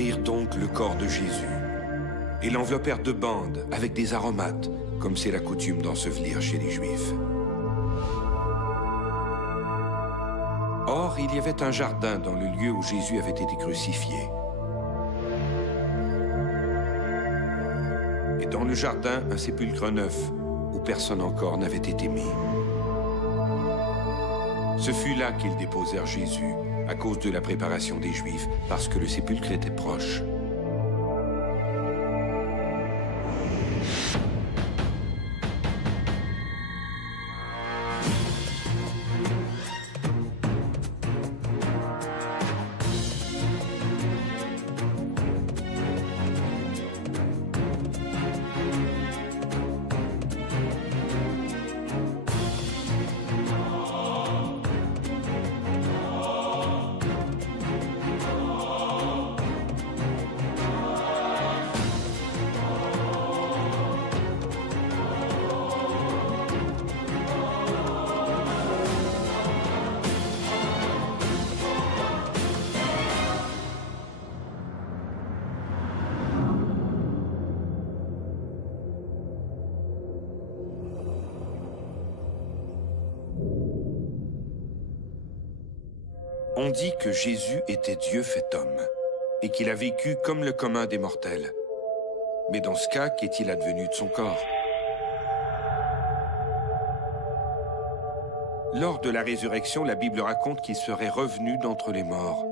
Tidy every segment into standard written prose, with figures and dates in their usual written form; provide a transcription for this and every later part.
prirent donc le corps de Jésus et l'enveloppèrent de bandes avec des aromates, comme c'est la coutume d'ensevelir chez les Juifs. Or, il y avait un jardin dans le lieu où Jésus avait été crucifié. Et dans le jardin, un sépulcre neuf, où personne encore n'avait été mis. Ce fut là qu'ils déposèrent Jésus, à cause de la préparation des Juifs, parce que le sépulcre était proche. On dit que Jésus était Dieu fait homme et qu'il a vécu comme le commun des mortels. Mais dans ce cas, qu'est-il advenu de son corps? Lors de la résurrection, la Bible raconte qu'il serait revenu d'entre les morts.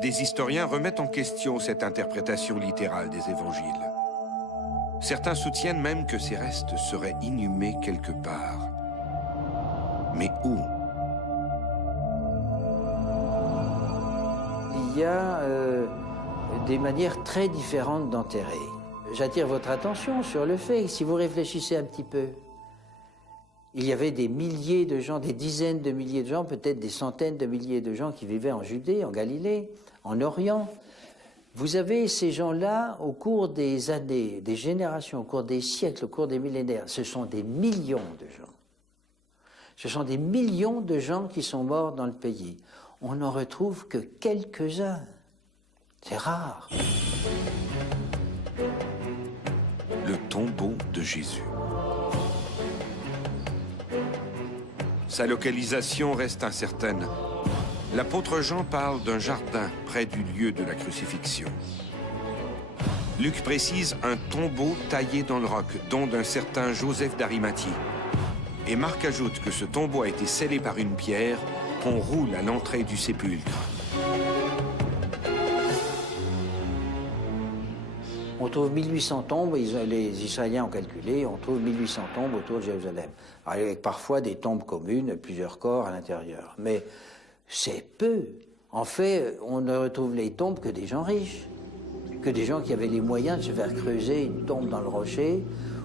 Des historiens remettent en question cette interprétation littérale des évangiles. Certains soutiennent même que ses restes seraient inhumés quelque part. Mais où? Il y a des manières très différentes d'enterrer. J'attire votre attention sur le fait, si vous réfléchissez un petit peu, il y avait des milliers de gens, des dizaines de milliers de gens, peut-être des centaines de milliers de gens qui vivaient en Judée, en Galilée, en Orient. Vous avez ces gens-là, au cours des années, des générations, au cours des siècles, au cours des millénaires, ce sont des millions de gens. Ce sont des millions de gens qui sont morts dans le pays. On n'en retrouve que quelques-uns. C'est rare. Le tombeau de Jésus. Sa localisation reste incertaine. L'apôtre Jean parle d'un jardin près du lieu de la crucifixion. Luc précise un tombeau taillé dans le roc, dont d'un certain Joseph d'Arimathie. Et Marc ajoute que ce tombeau a été scellé par une pierre qu'on roule à l'entrée du sépulcre. On trouve 1800 tombes, les Israéliens ont calculé, on trouve 1800 tombes autour de Jérusalem. Avec parfois des tombes communes, plusieurs corps à l'intérieur. Mais c'est peu. En fait, on ne retrouve les tombes que des gens riches, que des gens qui avaient les moyens de se faire creuser une tombe dans le rocher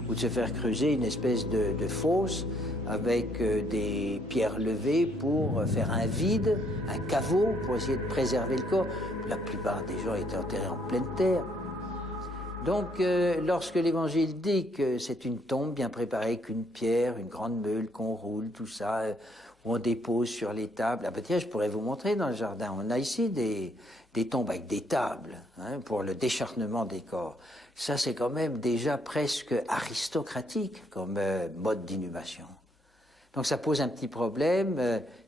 ou de se faire creuser une espèce de fosse avec des pierres levées pour faire un vide, un caveau pour essayer de préserver le corps. La plupart des gens étaient enterrés en pleine terre. Donc, lorsque l'Évangile dit que c'est une tombe bien préparée, qu'une pierre, une grande meule qu'on roule, tout ça, où on dépose sur les tables. Ah ben tiens, je pourrais vous montrer dans le jardin. On a ici des tombes avec des tables pour le décharnement des corps. Ça, c'est quand même déjà presque aristocratique comme mode d'inhumation. Donc ça pose un petit problème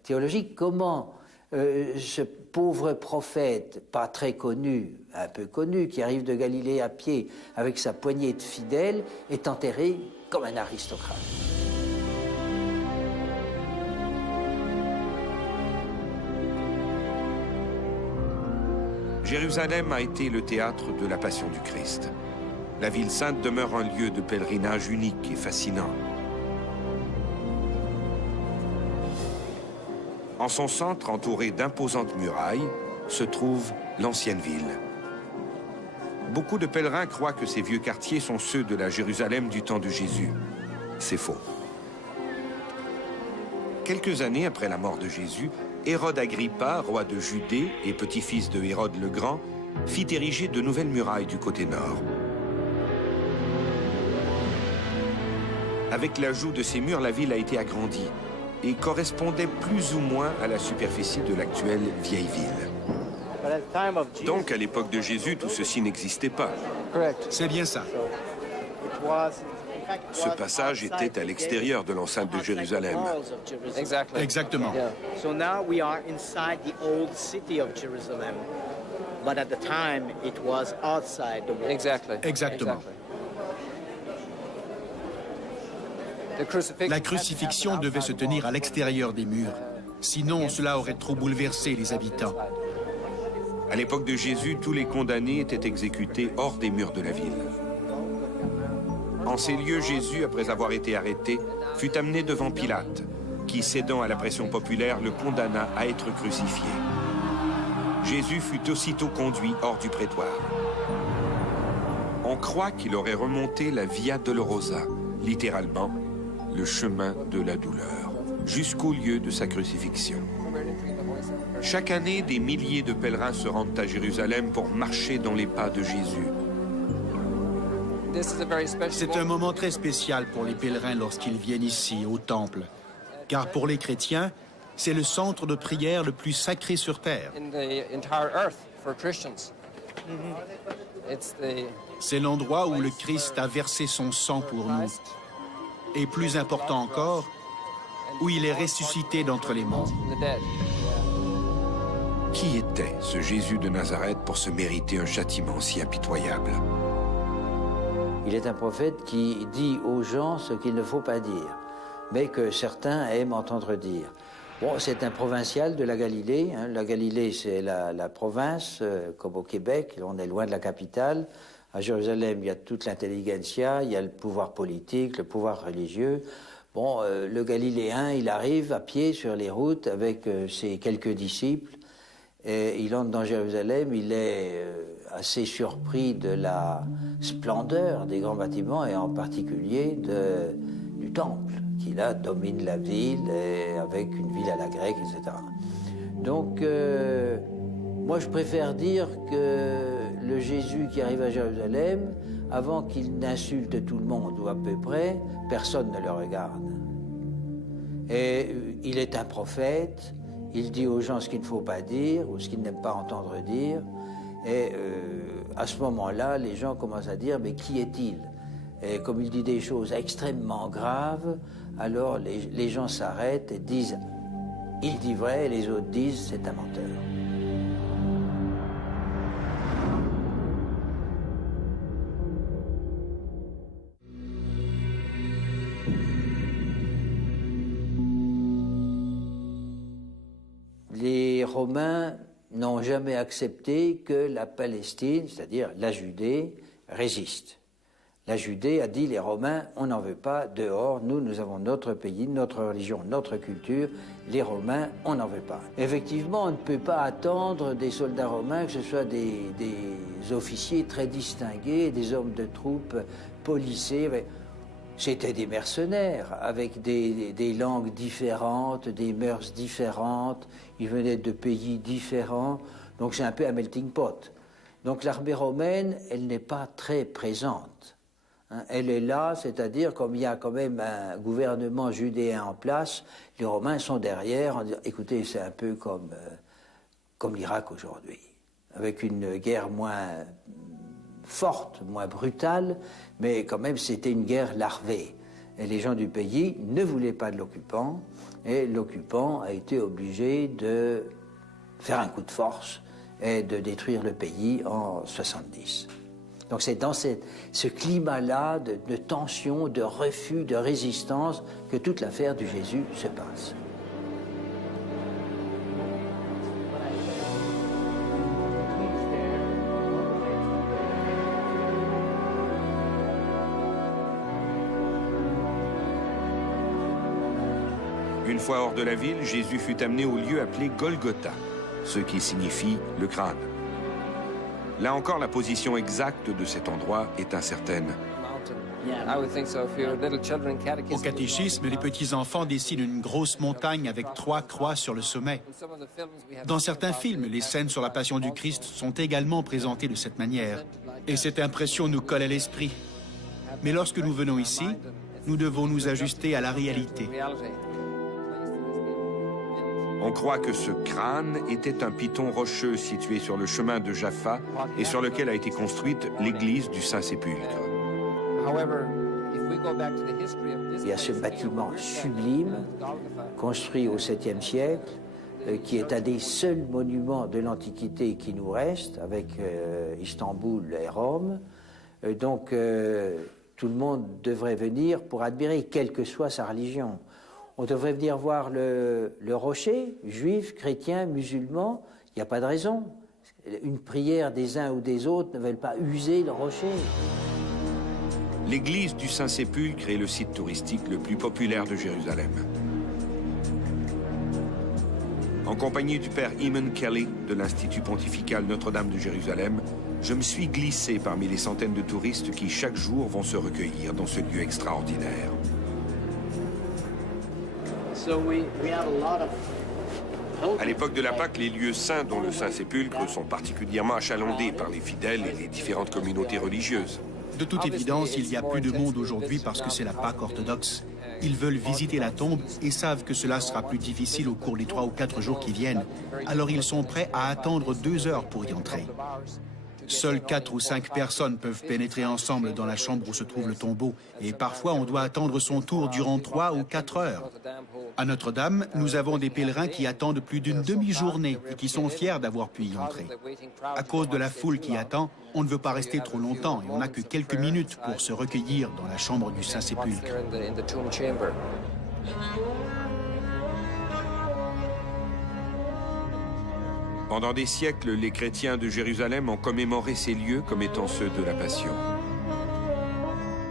théologique. Comment ce pauvre prophète, pas très connu, un peu connu, qui arrive de Galilée à pied avec sa poignée de fidèles, est enterré comme un aristocrate? Jérusalem a été le théâtre de la Passion du Christ. La ville sainte demeure un lieu de pèlerinage unique et fascinant. En son centre, entouré d'imposantes murailles, se trouve l'ancienne ville. Beaucoup de pèlerins croient que ces vieux quartiers sont ceux de la Jérusalem du temps de Jésus. C'est faux. Quelques années après la mort de Jésus, Hérode Agrippa, roi de Judée et petit-fils de Hérode le Grand, fit ériger de nouvelles murailles du côté nord. Avec l'ajout de ces murs, la ville a été agrandie et correspondait plus ou moins à la superficie de l'actuelle vieille ville. Donc, à l'époque de Jésus, tout ceci n'existait pas. C'est bien ça. Ce passage était à l'extérieur de l'enceinte de Jérusalem. Exactement. So now we are inside the old city of Jerusalem. But at the time, it was outside the wall. Exactement. La crucifixion devait se tenir à l'extérieur des murs. Sinon, cela aurait trop bouleversé les habitants. À l'époque de Jésus, tous les condamnés étaient exécutés hors des murs de la ville. En ces lieux, Jésus, après avoir été arrêté, fut amené devant Pilate, qui, cédant à la pression populaire, le condamna à être crucifié. Jésus fut aussitôt conduit hors du prétoire. On croit qu'il aurait remonté la Via Dolorosa, littéralement le chemin de la douleur, jusqu'au lieu de sa crucifixion. Chaque année, des milliers de pèlerins se rendent à Jérusalem pour marcher dans les pas de Jésus. C'est un moment très spécial pour les pèlerins lorsqu'ils viennent ici, au Temple. Car pour les chrétiens, c'est le centre de prière le plus sacré sur Terre. C'est l'endroit où le Christ a versé son sang pour nous. Et plus important encore, où il est ressuscité d'entre les morts. Qui était ce Jésus de Nazareth pour se mériter un châtiment si impitoyable? Il est un prophète qui dit aux gens ce qu'il ne faut pas dire, mais que certains aiment entendre dire. Bon, c'est un provincial de la Galilée. Hein. La Galilée, c'est la province, comme au Québec, on est loin de la capitale. À Jérusalem, il y a toute l'intelligentsia, il y a le pouvoir politique, le pouvoir religieux. Bon, le Galiléen, il arrive à pied sur les routes avec ses quelques disciples. Et il entre dans Jérusalem, il est assez surpris de la splendeur des grands bâtiments et en particulier du temple qui là domine la ville et avec une ville à la grecque, etc. Donc, moi je préfère dire que le Jésus qui arrive à Jérusalem, avant qu'il n'insulte tout le monde ou à peu près, personne ne le regarde. Et il est un prophète. Il dit aux gens ce qu'il ne faut pas dire ou ce qu'ils n'aiment pas entendre dire. Et à ce moment-là, les gens commencent à dire « mais qui est-il » Et comme il dit des choses extrêmement graves, alors les gens s'arrêtent et disent « il dit vrai » et les autres disent « c'est un menteur ». Les Romains n'ont jamais accepté que la Palestine, c'est-à-dire la Judée, résiste. La Judée a dit, les Romains, on n'en veut pas dehors, nous avons notre pays, notre religion, notre culture, les Romains, on n'en veut pas. Effectivement, on ne peut pas attendre des soldats romains que ce soit des officiers très distingués, des hommes de troupes policés. C'était des mercenaires avec des langues différentes, des mœurs différentes, ils venaient de pays différents, donc c'est un peu un melting pot. Donc l'armée romaine, elle n'est pas très présente. Hein, elle est là, c'est-à-dire comme il y a quand même un gouvernement judéen en place, les Romains sont derrière en disant, écoutez, c'est un peu comme l'Irak aujourd'hui, avec une guerre moins forte, moins brutale, mais quand même c'était une guerre larvée. Et les gens du pays ne voulaient pas de l'occupant, et l'occupant a été obligé de faire un coup de force et de détruire le pays en 70. Donc c'est dans ce climat-là de tension, de refus, de résistance que toute l'affaire du Jésus se passe. Une fois hors de la ville, Jésus fut amené au lieu appelé Golgotha, ce qui signifie le crâne. Là encore, la position exacte de cet endroit est incertaine. Au catéchisme, les petits-enfants dessinent une grosse montagne avec 3 croix sur le sommet. Dans certains films, les scènes sur la Passion du Christ sont également présentées de cette manière. Et cette impression nous colle à l'esprit. Mais lorsque nous venons ici, nous devons nous ajuster à la réalité. On croit que ce crâne était un piton rocheux situé sur le chemin de Jaffa et sur lequel a été construite l'église du Saint-Sépulcre. Il y a ce bâtiment sublime, construit au 7e siècle, qui est un des seuls monuments de l'Antiquité qui nous reste, avec Istanbul et Rome. Donc, tout le monde devrait venir pour admirer, quelle que soit sa religion. On devrait venir voir le rocher, juif, chrétien, musulman, il n'y a pas de raison. Une prière des uns ou des autres ne veulent pas user le rocher. L'église du Saint-Sépulcre est le site touristique le plus populaire de Jérusalem. En compagnie du père Eamon Kelly de l'Institut pontifical Notre-Dame de Jérusalem, je me suis glissé parmi les centaines de touristes qui chaque jour vont se recueillir dans ce lieu extraordinaire. À l'époque de la Pâque, les lieux saints dont le Saint-Sépulcre sont particulièrement achalandés par les fidèles et les différentes communautés religieuses. De toute évidence, il y a plus de monde aujourd'hui parce que c'est la Pâque orthodoxe. Ils veulent visiter la tombe et savent que cela sera plus difficile au cours des 3 ou 4 jours qui viennent. Alors ils sont prêts à attendre 2 heures pour y entrer. Seules 4 ou 5 personnes peuvent pénétrer ensemble dans la chambre où se trouve le tombeau. Et parfois, on doit attendre son tour durant 3 ou 4 heures. À Notre-Dame, nous avons des pèlerins qui attendent plus d'une demi-journée et qui sont fiers d'avoir pu y entrer. À cause de la foule qui attend, on ne veut pas rester trop longtemps et on n'a que quelques minutes pour se recueillir dans la chambre du Saint-Sépulcre. Pendant des siècles, les chrétiens de Jérusalem ont commémoré ces lieux comme étant ceux de la Passion.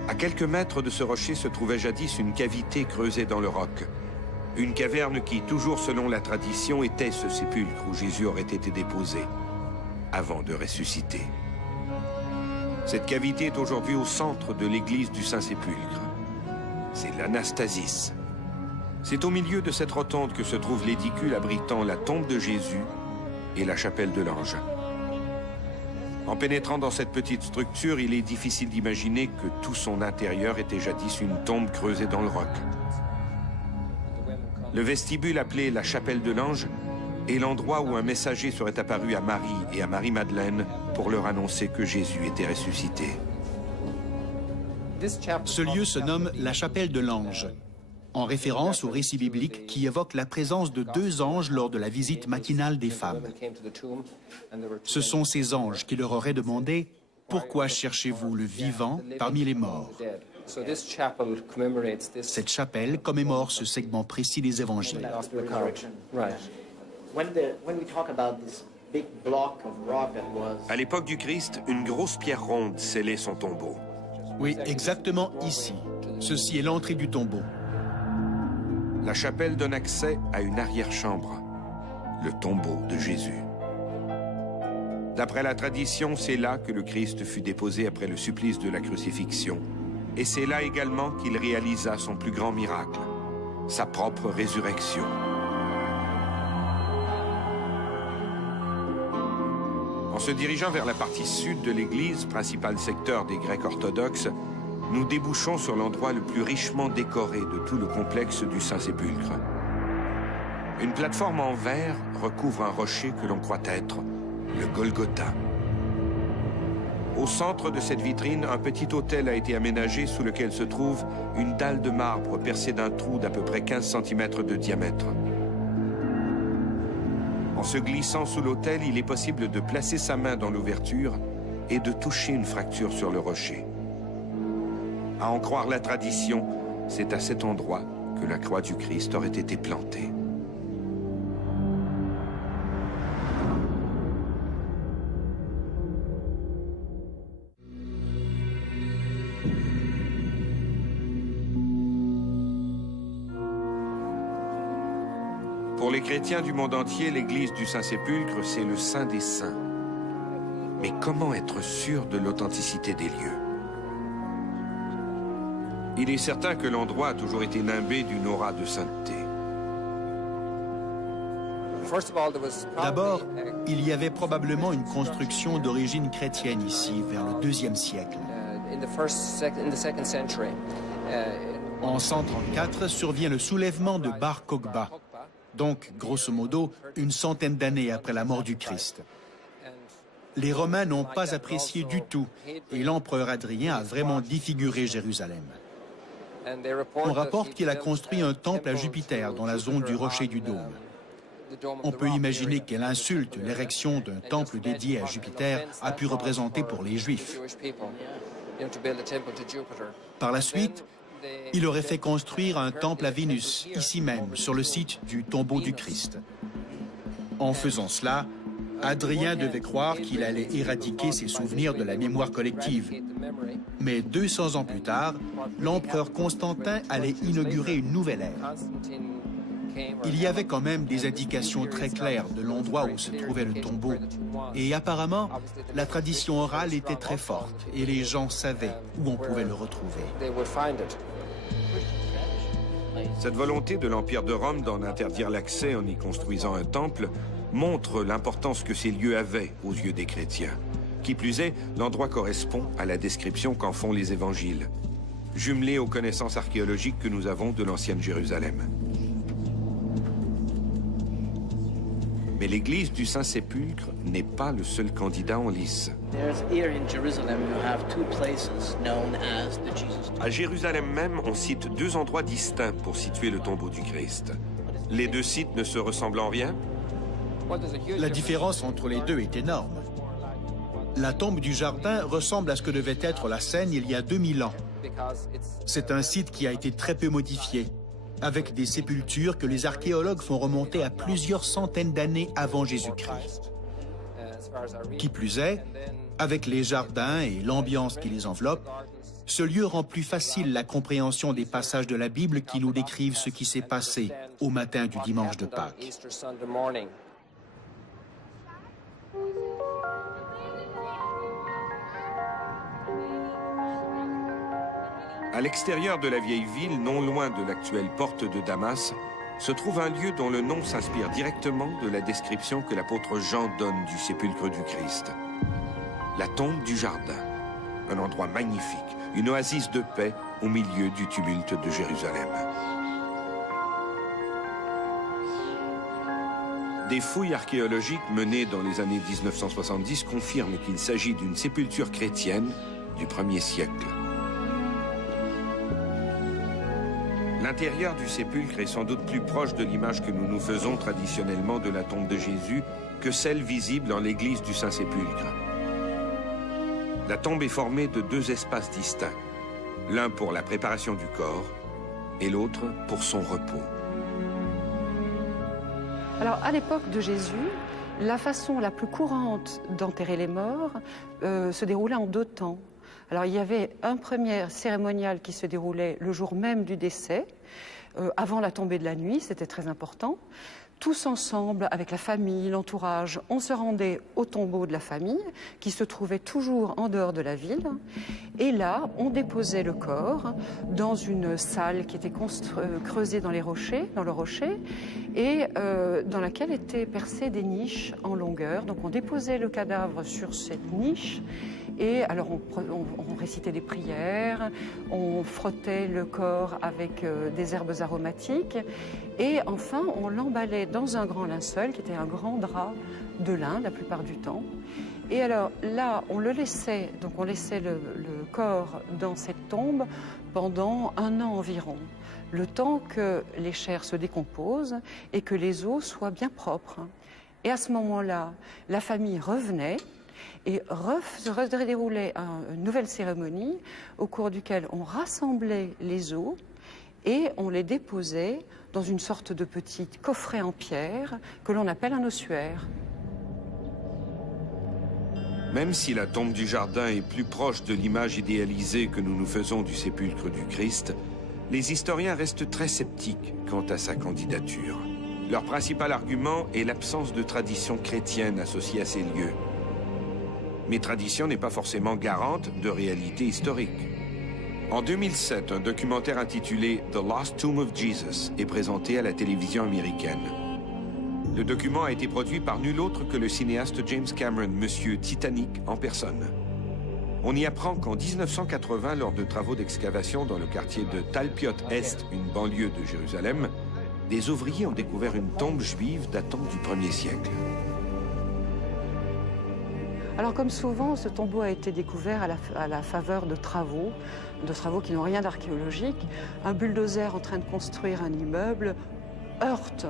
À quelques mètres de ce rocher se trouvait jadis une cavité creusée dans le roc. Une caverne qui, toujours selon la tradition, était ce sépulcre où Jésus aurait été déposé, avant de ressusciter. Cette cavité est aujourd'hui au centre de l'église du Saint-Sépulcre. C'est l'Anastasis. C'est au milieu de cette rotonde que se trouve l'édicule abritant la tombe de Jésus et la chapelle de l'Ange. En pénétrant dans cette petite structure, il est difficile d'imaginer que tout son intérieur était jadis une tombe creusée dans le roc. Le vestibule appelé la chapelle de l'Ange est l'endroit où un messager serait apparu à Marie et à Marie-Madeleine pour leur annoncer que Jésus était ressuscité. Ce lieu se nomme la chapelle de l'Ange, en référence au récit biblique qui évoque la présence de 2 anges lors de la visite matinale des femmes. Ce sont ces anges qui leur auraient demandé « Pourquoi cherchez-vous le vivant parmi les morts ?» Cette chapelle commémore ce segment précis des évangiles. À l'époque du Christ, une grosse pierre ronde scellait son tombeau. Oui, exactement ici. Ceci est l'entrée du tombeau. La chapelle donne accès à une arrière-chambre, le tombeau de Jésus. D'après la tradition, c'est là que le Christ fut déposé après le supplice de la crucifixion. Et c'est là également qu'il réalisa son plus grand miracle, sa propre résurrection. En se dirigeant vers la partie sud de l'église, principal secteur des Grecs orthodoxes, nous débouchons sur l'endroit le plus richement décoré de tout le complexe du Saint-Sépulcre. Une plateforme en verre recouvre un rocher que l'on croit être le Golgotha. Au centre de cette vitrine, un petit autel a été aménagé sous lequel se trouve une dalle de marbre percée d'un trou d'à peu près 15 cm de diamètre. En se glissant sous l'autel, il est possible de placer sa main dans l'ouverture et de toucher une fracture sur le rocher. À en croire la tradition, c'est à cet endroit que la croix du Christ aurait été plantée. Pour les chrétiens du monde entier, l'église du Saint-Sépulcre, c'est le Saint des Saints. Mais comment être sûr de l'authenticité des lieux? Il est certain que l'endroit a toujours été nimbé d'une aura de sainteté. D'abord, il y avait probablement une construction d'origine chrétienne ici, vers le IIe siècle. En 134 survient le soulèvement de Bar Kokhba. donc grosso modo une centaine d'années après la mort du Christ. Les Romains n'ont pas apprécié du tout et l'empereur Hadrien a vraiment défiguré Jérusalem. On rapporte qu'il a construit un temple à Jupiter dans la zone du rocher du Dôme. On peut imaginer quelle insulte l'érection d'un temple dédié à Jupiter a pu représenter pour les Juifs. Par la suite, il aurait fait construire un temple à Vénus, ici même, sur le site du tombeau du Christ. En faisant cela, Hadrien devait croire qu'il allait éradiquer ses souvenirs de la mémoire collective. Mais 200 ans plus tard, l'empereur Constantin allait inaugurer une nouvelle ère. Il y avait quand même des indications très claires de l'endroit où se trouvait le tombeau. Et apparemment, la tradition orale était très forte et les gens savaient où on pouvait le retrouver. Cette volonté de l'Empire de Rome d'en interdire l'accès en y construisant un temple montre l'importance que ces lieux avaient aux yeux des chrétiens. Qui plus est, l'endroit correspond à la description qu'en font les évangiles, jumelée aux connaissances archéologiques que nous avons de l'ancienne Jérusalem. Mais l'église du Saint-Sépulcre n'est pas le seul candidat en lice. À Jérusalem même, on cite deux endroits distincts pour situer le tombeau du Christ. Les deux sites ne se ressemblent en rien? La différence entre les deux est énorme. La tombe du jardin ressemble à ce que devait être la Seine il y a 2000 ans. C'est un site qui a été très peu modifié, avec des sépultures que les archéologues font remonter à plusieurs centaines d'années avant Jésus-Christ. Qui plus est, avec les jardins et l'ambiance qui les enveloppe, ce lieu rend plus facile la compréhension des passages de la Bible qui nous décrivent ce qui s'est passé au matin du dimanche de Pâques. À l'extérieur de la vieille ville, non loin de l'actuelle porte de Damas, se trouve un lieu dont le nom s'inspire directement de la description que l'apôtre Jean donne du sépulcre du Christ. La tombe du jardin, un endroit magnifique, une oasis de paix au milieu du tumulte de Jérusalem. Des fouilles archéologiques menées dans les années 1970 confirment qu'il s'agit d'une sépulture chrétienne du 1er siècle. L'intérieur du sépulcre est sans doute plus proche de l'image que nous nous faisons traditionnellement de la tombe de Jésus que celle visible dans l'église du Saint-Sépulcre. La tombe est formée de deux espaces distincts, l'un pour la préparation du corps et l'autre pour son repos. Alors, à l'époque de Jésus, la façon la plus courante d'enterrer les morts se déroulait en deux temps. Alors, il y avait un premier cérémonial qui se déroulait le jour même du décès, avant la tombée de la nuit, c'était très important. Tous ensemble, avec la famille, l'entourage, on se rendait au tombeau de la famille, qui se trouvait toujours en dehors de la ville. Et là, on déposait le corps dans une salle qui était creusée dans le rocher, et dans laquelle étaient percées des niches en longueur. Donc on déposait le cadavre sur cette niche, et alors on récitait des prières, on frottait le corps avec des herbes aromatiques, et enfin on l'emballait dans un grand linceul qui était un grand drap de lin la plupart du temps. Et alors là, on laissait le corps dans cette tombe pendant 1 an environ, le temps que les chairs se décomposent et que les os soient bien propres. Et à ce moment-là, la famille revenait et se déroulait une nouvelle cérémonie au cours duquel on rassemblait les os et on les déposait dans une sorte de petit coffret en pierre que l'on appelle un ossuaire. Même si la tombe du jardin est plus proche de l'image idéalisée que nous nous faisons du sépulcre du Christ, les historiens restent très sceptiques quant à sa candidature. Leur principal argument est l'absence de tradition chrétienne associée à ces lieux. Mais tradition n'est pas forcément garante de réalité historique. En 2007, un documentaire intitulé « The Lost Tomb of Jesus » est présenté à la télévision américaine. Le document a été produit par nul autre que le cinéaste James Cameron, Monsieur Titanic en personne. On y apprend qu'en 1980, lors de travaux d'excavation dans le quartier de Talpiot Est, une banlieue de Jérusalem, des ouvriers ont découvert une tombe juive datant du 1er siècle. Alors comme souvent, ce tombeau a été découvert à la faveur de travaux qui n'ont rien d'archéologique. Un bulldozer en train de construire un immeuble heurte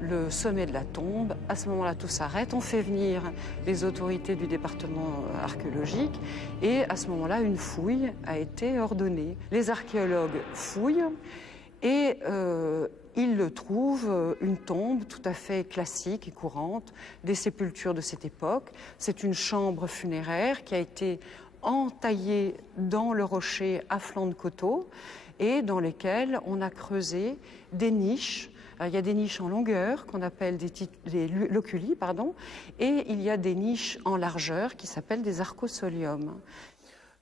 le sommet de la tombe. À ce moment-là, tout s'arrête. On fait venir les autorités du département archéologique et à ce moment-là, une fouille a été ordonnée. Les archéologues fouillent et ils trouvent une tombe tout à fait classique et courante des sépultures de cette époque. C'est une chambre funéraire qui a été entaillée dans le rocher à flanc de coteau et dans lesquelles on a creusé des niches. Alors, il y a des niches en longueur qu'on appelle des loculi, et il y a des niches en largeur qui s'appellent des arcosoliums.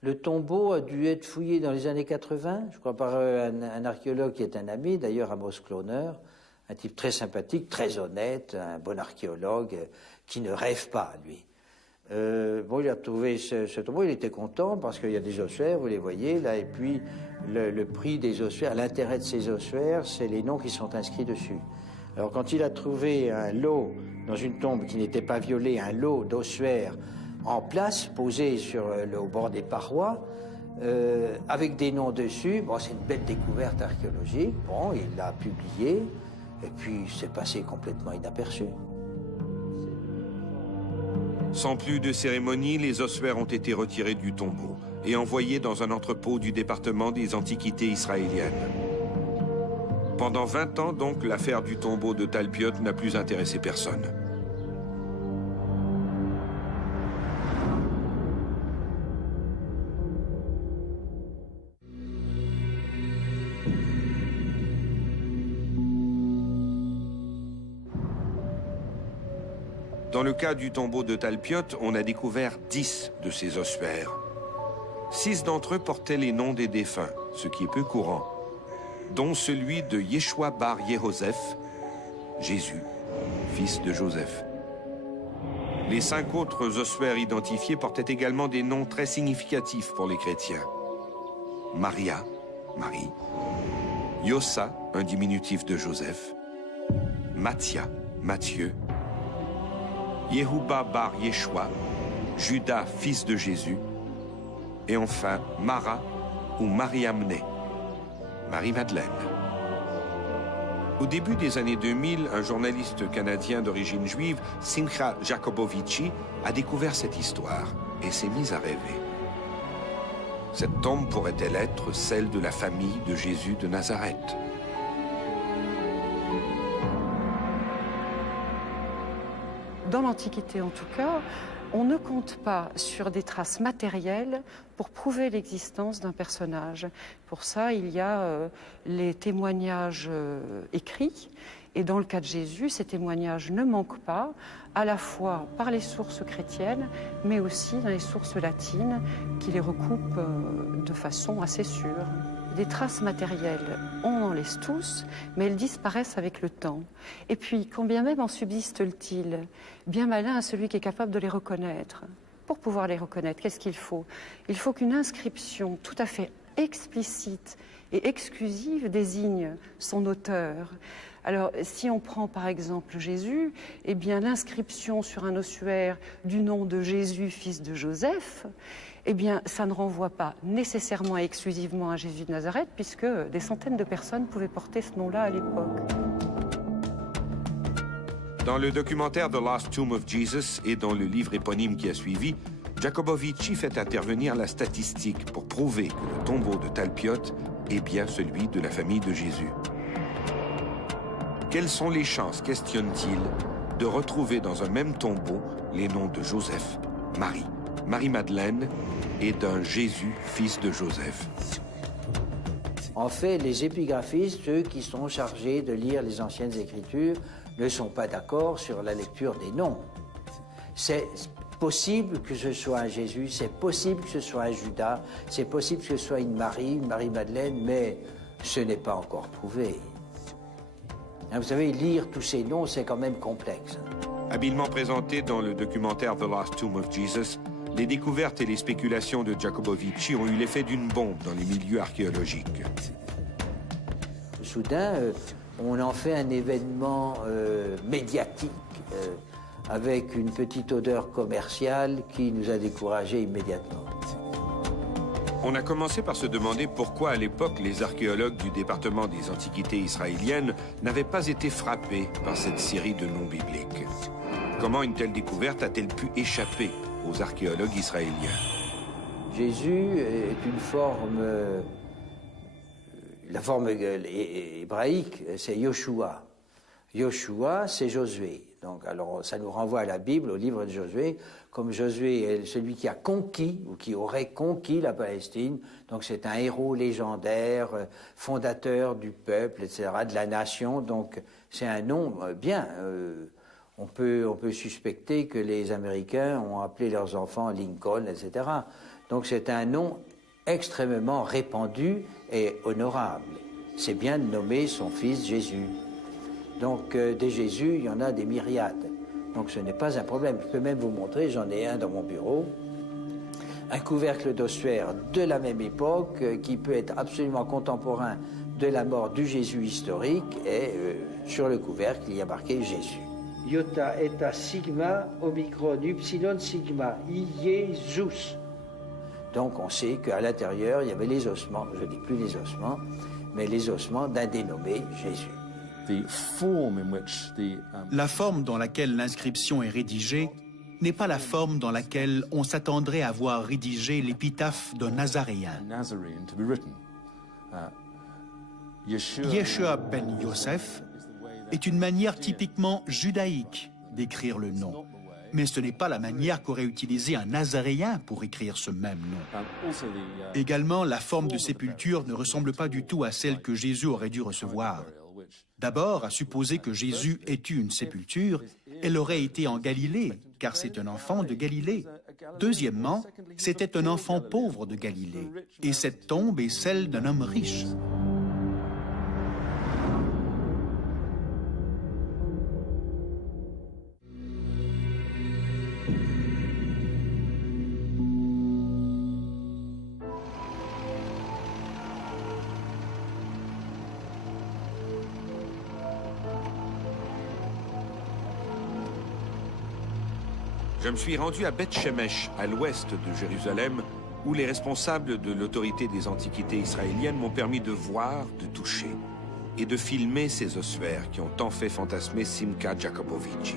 Le tombeau a dû être fouillé dans les années 80, je crois, par un archéologue qui est un ami, d'ailleurs Amos Kloner, un type très sympathique, très honnête, un bon archéologue qui ne rêve pas, lui. Il a trouvé ce tombeau, il était content parce qu'il y a des ossuaires, vous les voyez là, et puis le prix des ossuaires, l'intérêt de ces ossuaires, c'est les noms qui sont inscrits dessus. Alors quand il a trouvé un lot dans une tombe qui n'était pas violée, un lot d'ossuaires en place, posé au bord des parois, avec des noms dessus, c'est une belle découverte archéologique, il l'a publié, et puis c'est passé complètement inaperçu. Sans plus de cérémonie, les ossuaires ont été retirés du tombeau et envoyés dans un entrepôt du département des Antiquités israéliennes. Pendant 20 ans, donc, l'affaire du tombeau de Talpiot n'a plus intéressé personne. Dans le cas du tombeau de Talpiot, on a découvert 10 de ces ossuaires. 6 d'entre eux portaient les noms des défunts, ce qui est peu courant, dont celui de Yeshua bar Yehoseph, Jésus, fils de Joseph. Les 5 autres ossuaires identifiés portaient également des noms très significatifs pour les chrétiens. Maria, Marie, Yossa, un diminutif de Joseph, Mathia, Matthieu, Yehuba bar Yeshua, Judas, fils de Jésus, et enfin Mara ou Marie-Amné, Marie-Madeleine. Au début des années 2000, un journaliste canadien d'origine juive, Simcha Jacobovici, a découvert cette histoire et s'est mis à rêver. Cette tombe pourrait-elle être celle de la famille de Jésus de Nazareth? Dans l'Antiquité, en tout cas, on ne compte pas sur des traces matérielles pour prouver l'existence d'un personnage. Pour ça, il y a les témoignages écrits. Et dans le cas de Jésus, ces témoignages ne manquent pas, à la fois par les sources chrétiennes, mais aussi dans les sources latines, qui les recoupent de façon assez sûre. Des traces matérielles, on en laisse tous, mais elles disparaissent avec le temps. Et puis, combien même en subsiste-t-il? Bien malin à celui qui est capable de les reconnaître. Pour pouvoir les reconnaître, qu'est-ce qu'il faut? Il faut qu'une inscription tout à fait explicite et exclusive désigne son auteur. Alors, si on prend par exemple Jésus, eh bien l'inscription sur un ossuaire du nom de Jésus, fils de Joseph, eh bien, ça ne renvoie pas nécessairement et exclusivement à Jésus de Nazareth, puisque des centaines de personnes pouvaient porter ce nom-là à l'époque. Dans le documentaire The Lost Tomb of Jesus et dans le livre éponyme qui a suivi, Jacobovici fait intervenir la statistique pour prouver que le tombeau de Talpiot est bien celui de la famille de Jésus. Quelles sont les chances, questionne-t-il, de retrouver dans un même tombeau les noms de Joseph, Marie, Marie-Madeleine et d'un Jésus, fils de Joseph? En fait, les épigraphistes, ceux qui sont chargés de lire les anciennes écritures, ne sont pas d'accord sur la lecture des noms. C'est possible que ce soit un Jésus, c'est possible que ce soit un Judas, c'est possible que ce soit une Marie-Madeleine, mais ce n'est pas encore prouvé. Vous savez, lire tous ces noms, c'est quand même complexe. Habilement présenté dans le documentaire The Lost Tomb of Jesus, les découvertes et les spéculations de Jacobovici ont eu l'effet d'une bombe dans les milieux archéologiques. Soudain, on en fait un événement médiatique avec une petite odeur commerciale qui nous a découragés immédiatement. On a commencé par se demander pourquoi, à l'époque, les archéologues du département des Antiquités israéliennes n'avaient pas été frappés par cette série de noms bibliques. Comment une telle découverte a-t-elle pu échapper aux archéologues israéliens? Jésus est une forme, la forme hébraïque, c'est Yoshua. Yoshua, c'est Josué. Donc, alors, ça nous renvoie à la Bible, au livre de Josué, comme Josué est celui qui a conquis, ou qui aurait conquis la Palestine. Donc, c'est un héros légendaire, fondateur du peuple, etc., de la nation. Donc, c'est un nom bien. On peut suspecter que les Américains ont appelé leurs enfants Lincoln, etc. Donc, c'est un nom extrêmement répandu et honorable. C'est bien de nommer son fils Jésus. Donc, des Jésus, il y en a des myriades. Donc, ce n'est pas un problème. Je peux même vous montrer, j'en ai un dans mon bureau, un couvercle d'ossuaire de la même époque qui peut être absolument contemporain de la mort du Jésus historique. Et sur le couvercle, il y a marqué Jésus. Iota, eta, sigma, omicron, upsilon, sigma, Iesus. Donc, on sait qu'à l'intérieur, il y avait les ossements, je ne dis plus les ossements, mais les ossements d'un dénommé Jésus. La forme dans laquelle l'inscription est rédigée n'est pas la forme dans laquelle on s'attendrait à voir rédigé l'épitaphe d'un Nazaréen. Yeshua ben Yosef est une manière typiquement judaïque d'écrire le nom. Mais ce n'est pas la manière qu'aurait utilisé un Nazaréen pour écrire ce même nom. Également, la forme de sépulture ne ressemble pas du tout à celle que Jésus aurait dû recevoir. D'abord, à supposer que Jésus ait eu une sépulture, elle aurait été en Galilée, car c'est un enfant de Galilée. Deuxièmement, c'était un enfant pauvre de Galilée, et cette tombe est celle d'un homme riche. Je me suis rendu à Beth-Shemesh, à l'ouest de Jérusalem, où les responsables de l'autorité des antiquités israéliennes m'ont permis de voir, de toucher et de filmer ces ossuaires qui ont tant fait fantasmer Simcha Jacobovici.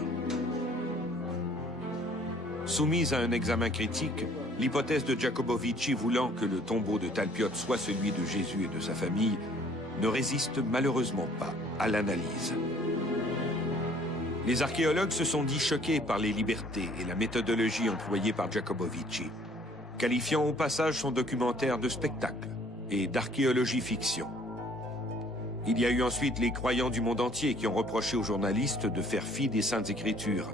Soumise à un examen critique, l'hypothèse de Jacobovici voulant que le tombeau de Talpiot soit celui de Jésus et de sa famille ne résiste malheureusement pas à l'analyse. Les archéologues se sont dit choqués par les libertés et la méthodologie employée par Jacobovici, qualifiant au passage son documentaire de spectacle et d'archéologie fiction. Il y a eu ensuite les croyants du monde entier qui ont reproché aux journalistes de faire fi des Saintes Écritures,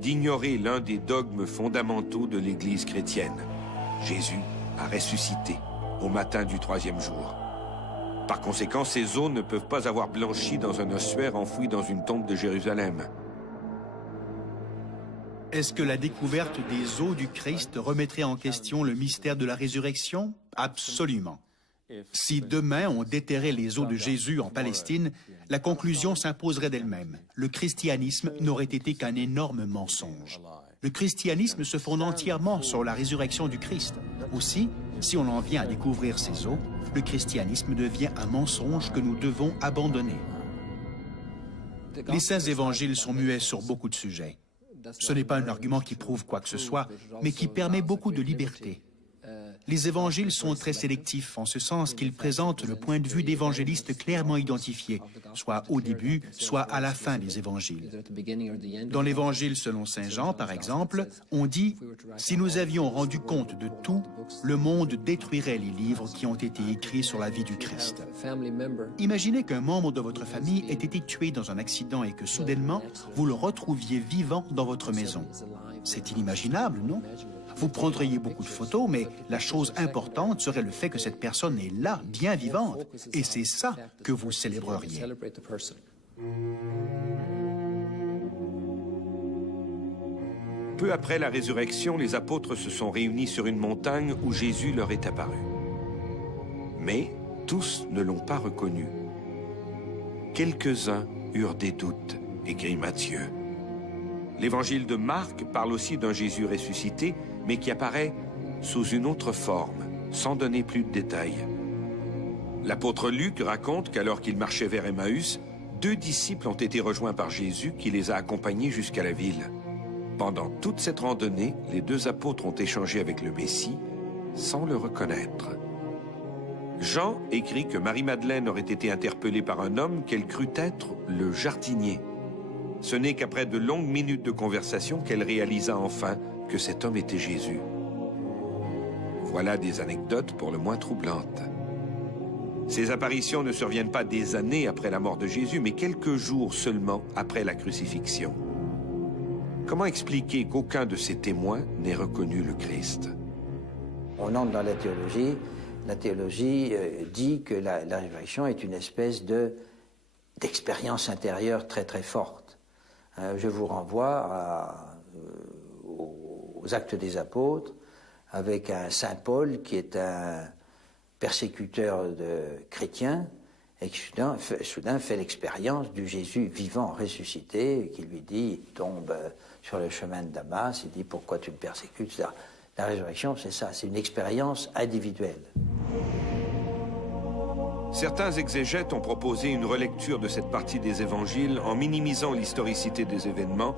d'ignorer l'un des dogmes fondamentaux de l'Église chrétienne. Jésus a ressuscité au matin du 3e jour. Par conséquent, ces os ne peuvent pas avoir blanchi dans un ossuaire enfoui dans une tombe de Jérusalem. Est-ce que la découverte des os du Christ remettrait en question le mystère de la résurrection? Absolument. Si demain on déterrait les os de Jésus en Palestine, la conclusion s'imposerait d'elle-même. Le christianisme n'aurait été qu'un énorme mensonge. Le christianisme se fonde entièrement sur la résurrection du Christ. Aussi, si on en vient à découvrir ces os, le christianisme devient un mensonge que nous devons abandonner. Les saints évangiles sont muets sur beaucoup de sujets. Ce n'est pas un argument qui prouve quoi que ce soit, mais qui permet beaucoup de liberté. Les évangiles sont très sélectifs, en ce sens qu'ils présentent le point de vue d'évangélistes clairement identifiés, soit au début, soit à la fin des évangiles. Dans l'évangile selon saint Jean, par exemple, on dit « Si nous avions rendu compte de tout, le monde détruirait les livres qui ont été écrits sur la vie du Christ. » Imaginez qu'un membre de votre famille ait été tué dans un accident et que soudainement, vous le retrouviez vivant dans votre maison. C'est inimaginable, non? Vous prendriez beaucoup de photos, mais la chose importante serait le fait que cette personne est là, bien vivante. Et c'est ça que vous célébreriez. Peu après la résurrection, les apôtres se sont réunis sur une montagne où Jésus leur est apparu. Mais tous ne l'ont pas reconnu. quelques-uns eurent des doutes, écrit Matthieu. L'évangile de Marc parle aussi d'un Jésus ressuscité, mais qui apparaît sous une autre forme, sans donner plus de détails. L'apôtre Luc raconte qu'alors qu'il marchait vers Emmaüs, 2 disciples ont été rejoints par Jésus qui les a accompagnés jusqu'à la ville. Pendant toute cette randonnée, les 2 apôtres ont échangé avec le Messie sans le reconnaître. Jean écrit que Marie-Madeleine aurait été interpellée par un homme qu'elle crut être le jardinier. Ce n'est qu'après de longues minutes de conversation qu'elle réalisa enfin que cet homme était Jésus. Voilà des anecdotes pour le moins troublantes. Ces apparitions ne surviennent pas des années après la mort de Jésus, mais quelques jours seulement après la crucifixion. Comment expliquer qu'aucun de ces témoins n'ait reconnu le Christ? On entre dans la théologie. La théologie dit que la résurrection est une espèce d'expérience intérieure très très forte. Je vous renvoie aux Actes des Apôtres, avec un saint Paul qui est un persécuteur de chrétiens et qui soudain fait l'expérience du Jésus vivant, ressuscité, qui lui dit, il tombe sur le chemin de Damas, il dit pourquoi tu me persécutes. La résurrection, c'est ça, c'est une expérience individuelle. Certains exégètes ont proposé une relecture de cette partie des évangiles en minimisant l'historicité des événements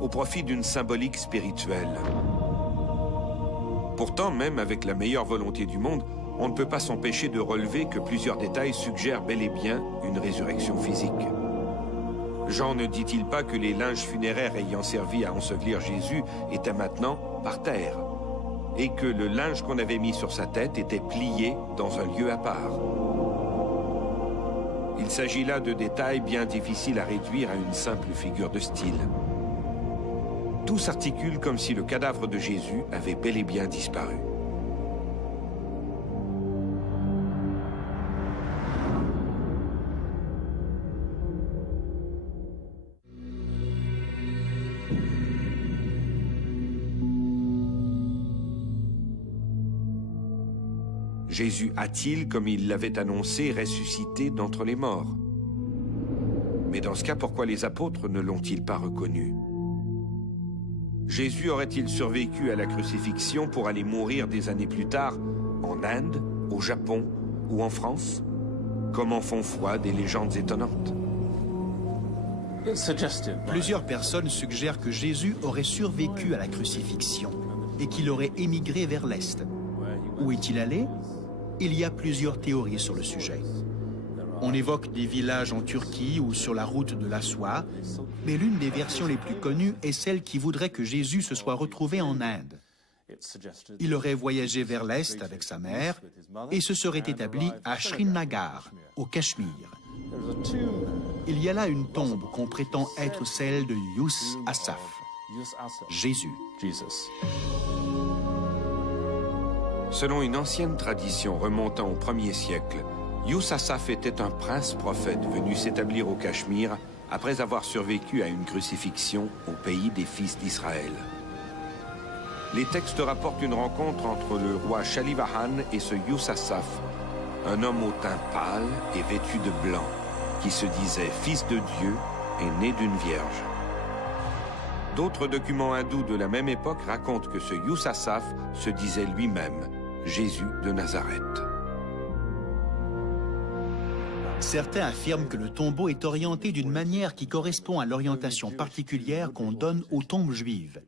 au profit d'une symbolique spirituelle. Pourtant, même avec la meilleure volonté du monde, on ne peut pas s'empêcher de relever que plusieurs détails suggèrent bel et bien une résurrection physique. Jean ne dit-il pas que les linges funéraires ayant servi à ensevelir Jésus étaient maintenant par terre, et que le linge qu'on avait mis sur sa tête était plié dans un lieu à part? Il s'agit là de détails bien difficiles à réduire à une simple figure de style. Tout s'articule comme si le cadavre de Jésus avait bel et bien disparu. Jésus a-t-il, comme il l'avait annoncé, ressuscité d'entre les morts? Mais dans ce cas, pourquoi les apôtres ne l'ont-ils pas reconnu? Jésus aurait-il survécu à la crucifixion pour aller mourir des années plus tard en Inde, au Japon ou en France? Comme en font foi des légendes étonnantes. Plusieurs personnes suggèrent que Jésus aurait survécu à la crucifixion et qu'il aurait émigré vers l'Est. Où est-il allé? Il y a plusieurs théories sur le sujet. On évoque des villages en Turquie ou sur la route de la soie, mais l'une des versions les plus connues est celle qui voudrait que Jésus se soit retrouvé en Inde. Il aurait voyagé vers l'Est avec sa mère et se serait établi à Srinagar, au Cachemire. Il y a là une tombe qu'on prétend être celle de Yus Asaph, Jésus. Selon une ancienne tradition remontant au 1er siècle, Yus Asaph était un prince prophète venu s'établir au Cachemire après avoir survécu à une crucifixion au pays des fils d'Israël. Les textes rapportent une rencontre entre le roi Shalivahan et ce Yus Asaph, un homme au teint pâle et vêtu de blanc, qui se disait fils de Dieu et né d'une vierge. D'autres documents hindous de la même époque racontent que ce Yus Asaph se disait lui-même Jésus de Nazareth. Certains affirment que le tombeau est orienté d'une manière qui correspond à l'orientation particulière qu'on donne aux tombes juives,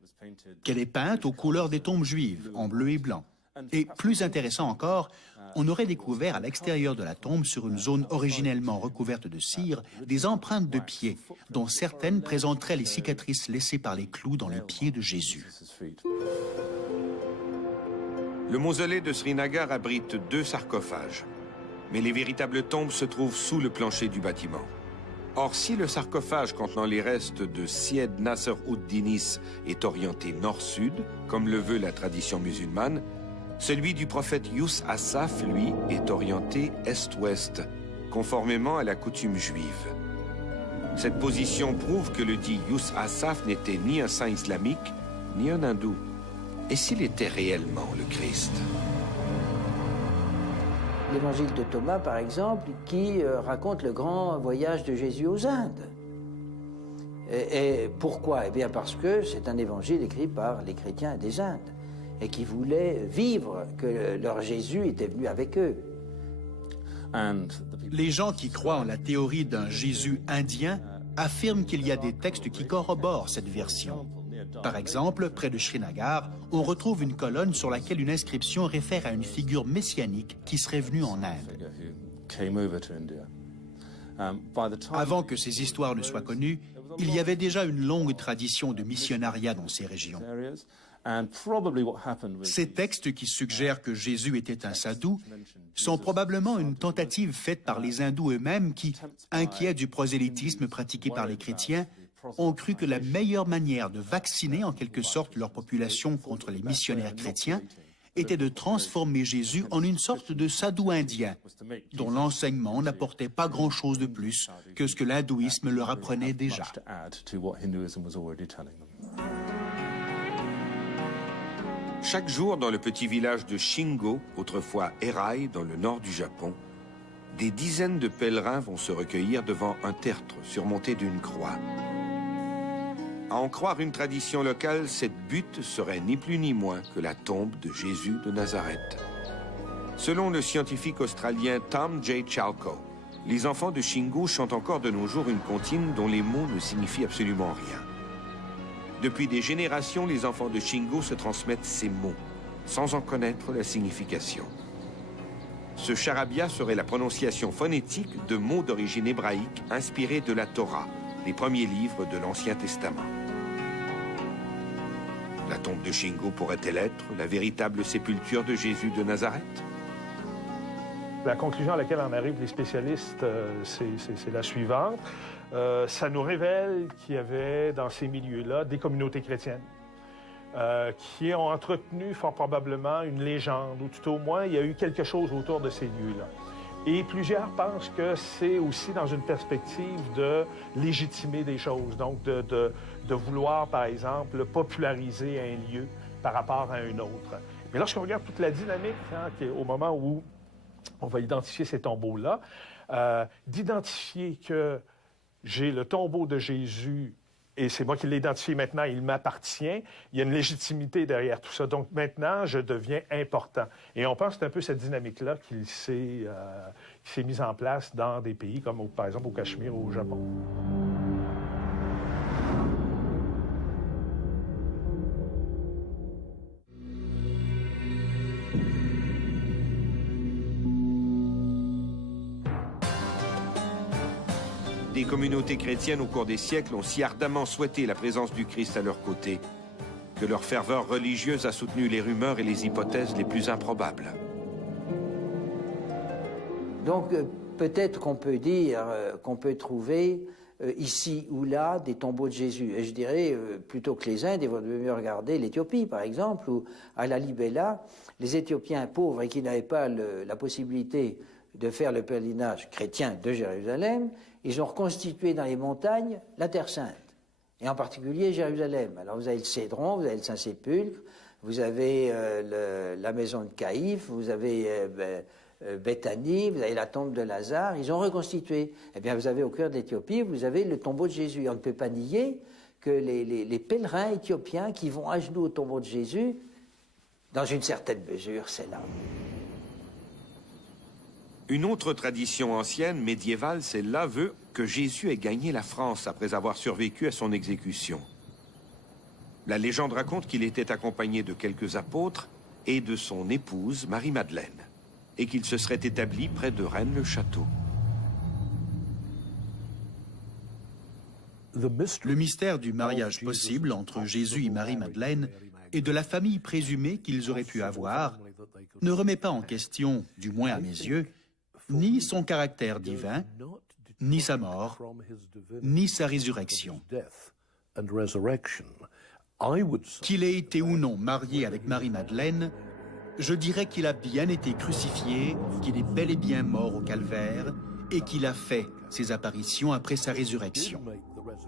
qu'elle est peinte aux couleurs des tombes juives, en bleu et blanc. Et plus intéressant encore, on aurait découvert à l'extérieur de la tombe, sur une zone originellement recouverte de cire, des empreintes de pieds, dont certaines présenteraient les cicatrices laissées par les clous dans les pieds de Jésus. Le mausolée de Srinagar abrite 2 sarcophages, mais les véritables tombes se trouvent sous le plancher du bâtiment. Or, si le sarcophage contenant les restes de Syed Nasr ud-Dinis est orienté nord-sud, comme le veut la tradition musulmane, celui du prophète Yus Asaph, lui, est orienté est-ouest, conformément à la coutume juive. Cette position prouve que le dit Yus Asaph n'était ni un saint islamique, ni un hindou. Et s'il était réellement le Christ? l'évangile de Thomas, par exemple, qui raconte le grand voyage de Jésus aux Indes. Et pourquoi? Eh bien parce que c'est un évangile écrit par les chrétiens des Indes et qui voulaient vivre que leur Jésus était venu avec eux. Les gens qui croient en la théorie d'un Jésus indien affirment qu'il y a des textes qui corroborent cette version. Par exemple, près de Srinagar, on retrouve une colonne sur laquelle une inscription réfère à une figure messianique qui serait venue en Inde. Avant que ces histoires ne soient connues, il y avait déjà une longue tradition de missionnariat dans ces régions. Ces textes qui suggèrent que Jésus était un sadhu sont probablement une tentative faite par les hindous eux-mêmes qui, inquiets du prosélytisme pratiqué par les chrétiens, ont cru que la meilleure manière de vacciner en quelque sorte leur population contre les missionnaires chrétiens était de transformer Jésus en une sorte de sadhu indien, dont l'enseignement n'apportait pas grand-chose de plus que ce que l'hindouisme leur apprenait déjà. Chaque jour, dans le petit village de Shingo, autrefois Erai, dans le nord du Japon, des dizaines de pèlerins vont se recueillir devant un tertre surmonté d'une croix. À en croire une tradition locale, cette butte serait ni plus ni moins que la tombe de Jésus de Nazareth. Selon le scientifique australien Tom J. Chalco, les enfants de Shingo chantent encore de nos jours une comptine dont les mots ne signifient absolument rien. Depuis des générations, les enfants de Shingo se transmettent ces mots, sans en connaître la signification. Ce charabia serait la prononciation phonétique de mots d'origine hébraïque inspirés de la Torah, les premiers livres de l'Ancien Testament. La tombe de Shingo pourrait-elle être la véritable sépulture de Jésus de Nazareth? La conclusion à laquelle en arrivent les spécialistes, c'est la suivante. Ça nous révèle qu'il y avait dans ces milieux-là des communautés chrétiennes qui ont entretenu fort probablement une légende, ou tout au moins il y a eu quelque chose autour de ces lieux-là. Et plusieurs pensent que c'est aussi dans une perspective de légitimer des choses, donc de vouloir, par exemple, populariser un lieu par rapport à un autre. Mais lorsqu'on regarde toute la dynamique, au moment où on va identifier ces tombeaux-là, d'identifier que j'ai le tombeau de Jésus et c'est moi qui l'ai identifié maintenant, il m'appartient. Il y a une légitimité derrière tout ça. Donc maintenant, je deviens important. Et on pense que c'est un peu cette dynamique-là qui s'est mise en place dans des pays comme, par exemple, au Cachemire ou au Japon. Des communautés chrétiennes au cours des siècles ont si ardemment souhaité la présence du Christ à leur côté que leur ferveur religieuse a soutenu les rumeurs et les hypothèses les plus improbables. Donc peut-être qu'on peut dire qu'on peut trouver ici ou là des tombeaux de Jésus. Et je dirais, plutôt que les Indes, il vaut mieux regarder l'Éthiopie, par exemple, où à Lalibela, les Éthiopiens pauvres et qui n'avaient pas la possibilité de faire le pèlerinage chrétien de Jérusalem, ils ont reconstitué dans les montagnes la Terre Sainte, et en particulier Jérusalem. Alors vous avez le Cédron, vous avez le Saint-Sépulcre, vous avez la maison de Caïphe, vous avez Béthanie, vous avez la tombe de Lazare, ils ont reconstitué. Eh bien vous avez au cœur d'Éthiopie, vous avez le tombeau de Jésus. Et on ne peut pas nier que les pèlerins éthiopiens qui vont à genoux au tombeau de Jésus, dans une certaine mesure, c'est là. Une autre tradition ancienne, médiévale, celle-là, veut que Jésus ait gagné la France après avoir survécu à son exécution. La légende raconte qu'il était accompagné de quelques apôtres et de son épouse, Marie-Madeleine, et qu'il se serait établi près de Rennes-le-Château. Le mystère du mariage possible entre Jésus et Marie-Madeleine et de la famille présumée qu'ils auraient pu avoir ne remet pas en question, du moins à mes yeux, ni son caractère divin, ni sa mort, ni sa résurrection. Qu'il ait été ou non marié avec Marie-Madeleine, je dirais qu'il a bien été crucifié, qu'il est bel et bien mort au calvaire et qu'il a fait ses apparitions après sa résurrection.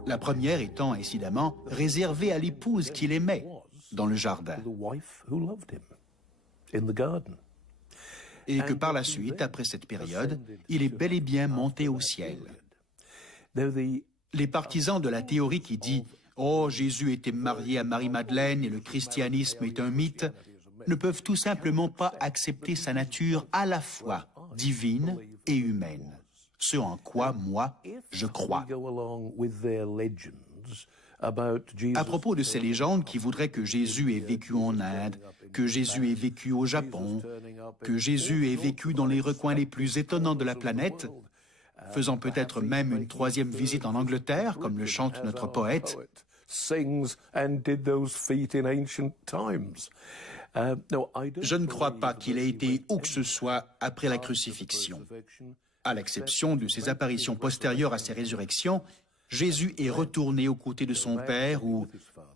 La première étant, incidemment, réservée à l'épouse qu'il aimait dans le jardin. et que par la suite, après cette période, il est bel et bien monté au ciel. Les partisans de la théorie qui dit « Oh, Jésus était marié à Marie-Madeleine et le christianisme est un mythe » ne peuvent tout simplement pas accepter sa nature à la fois divine et humaine, ce en quoi, moi, je crois. À propos de ces légendes qui voudraient que Jésus ait vécu en Inde, que Jésus ait vécu au Japon, que Jésus ait vécu dans les recoins les plus étonnants de la planète, faisant peut-être même une 3e visite en Angleterre, comme le chante notre poète, je ne crois pas qu'il ait été où que ce soit après la crucifixion. À l'exception de ses apparitions postérieures à ses résurrections, Jésus est retourné aux côtés de son Père où,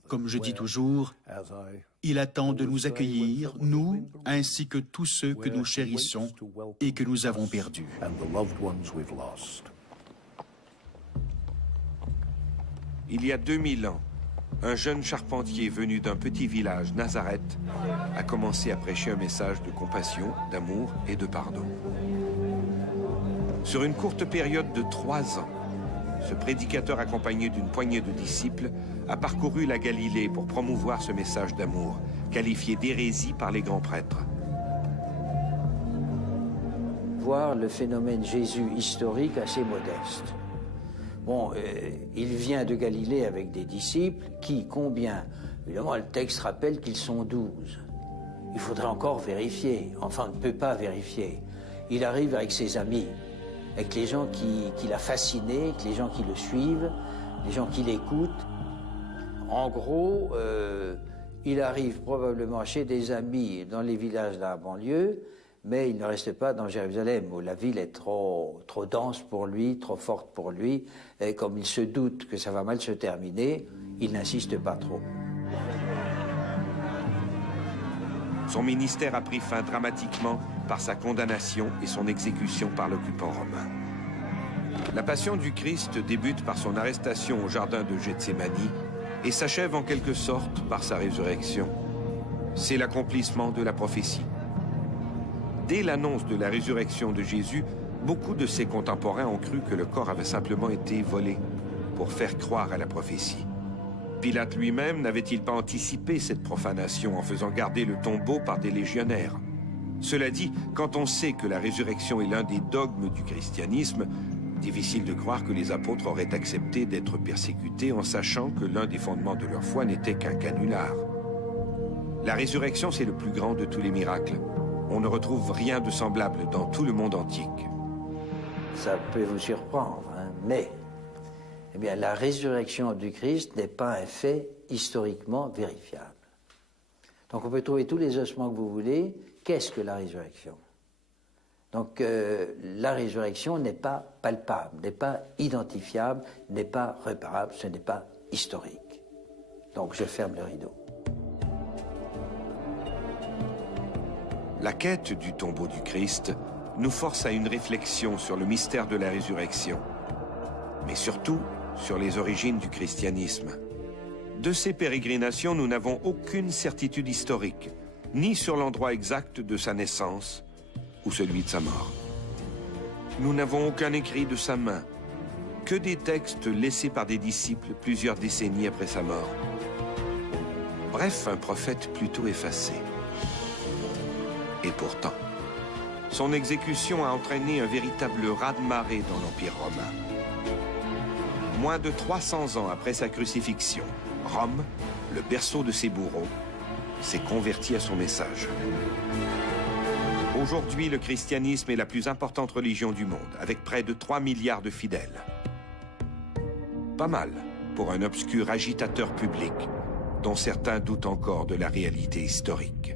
comme je dis toujours, il attend de nous accueillir, nous, ainsi que tous ceux que nous chérissons et que nous avons perdus. Il y a 2000 ans, un jeune charpentier venu d'un petit village, Nazareth, a commencé à prêcher un message de compassion, d'amour et de pardon. Sur une courte période de 3 ans, ce prédicateur accompagné d'une poignée de disciples a parcouru la Galilée pour promouvoir ce message d'amour, qualifié d'hérésie par les grands prêtres. Voir le phénomène Jésus historique assez modeste. Bon, il vient de Galilée avec des disciples, qui, combien? Évidemment, le texte rappelle qu'ils sont 12. Il faudrait encore vérifier, enfin on ne peut pas vérifier. Il arrive avec ses amis, avec les gens qui l'a fasciné, avec les gens qui le suivent, les gens qui l'écoutent. En gros, il arrive probablement chez des amis dans les villages de la banlieue, mais il ne reste pas dans Jérusalem, où la ville est trop dense pour lui, trop forte pour lui, et comme il se doute que ça va mal se terminer, il n'insiste pas trop. Son ministère a pris fin dramatiquement par sa condamnation et son exécution par l'occupant romain. La passion du Christ débute par son arrestation au jardin de Gethsémani et s'achève en quelque sorte par sa résurrection. C'est l'accomplissement de la prophétie. Dès l'annonce de la résurrection de Jésus, beaucoup de ses contemporains ont cru que le corps avait simplement été volé pour faire croire à la prophétie. Pilate lui-même n'avait-il pas anticipé cette profanation en faisant garder le tombeau par des légionnaires? Cela dit, quand on sait que la résurrection est l'un des dogmes du christianisme, difficile de croire que les apôtres auraient accepté d'être persécutés en sachant que l'un des fondements de leur foi n'était qu'un canular. La résurrection, c'est le plus grand de tous les miracles. On ne retrouve rien de semblable dans tout le monde antique. Ça peut vous surprendre, hein, mais eh bien, la résurrection du Christ n'est pas un fait historiquement vérifiable. Donc on peut trouver tous les ossements que vous voulez. Qu'est-ce que la résurrection? Donc la résurrection n'est pas palpable, n'est pas identifiable, n'est pas réparable, ce n'est pas historique. Donc je ferme le rideau. La quête du tombeau du Christ nous force à une réflexion sur le mystère de la résurrection, mais surtout sur les origines du christianisme. De ces pérégrinations, nous n'avons aucune certitude historique, ni sur l'endroit exact de sa naissance ou celui de sa mort. Nous n'avons aucun écrit de sa main, que des textes laissés par des disciples plusieurs décennies après sa mort. Bref, un prophète plutôt effacé. Et pourtant, son exécution a entraîné un véritable raz-de-marée dans l'Empire romain. Moins de 300 ans après sa crucifixion, Rome, le berceau de ses bourreaux, s'est converti à son message. Aujourd'hui, le christianisme est la plus importante religion du monde, avec près de 3 milliards de fidèles. Pas mal pour un obscur agitateur public, dont certains doutent encore de la réalité historique.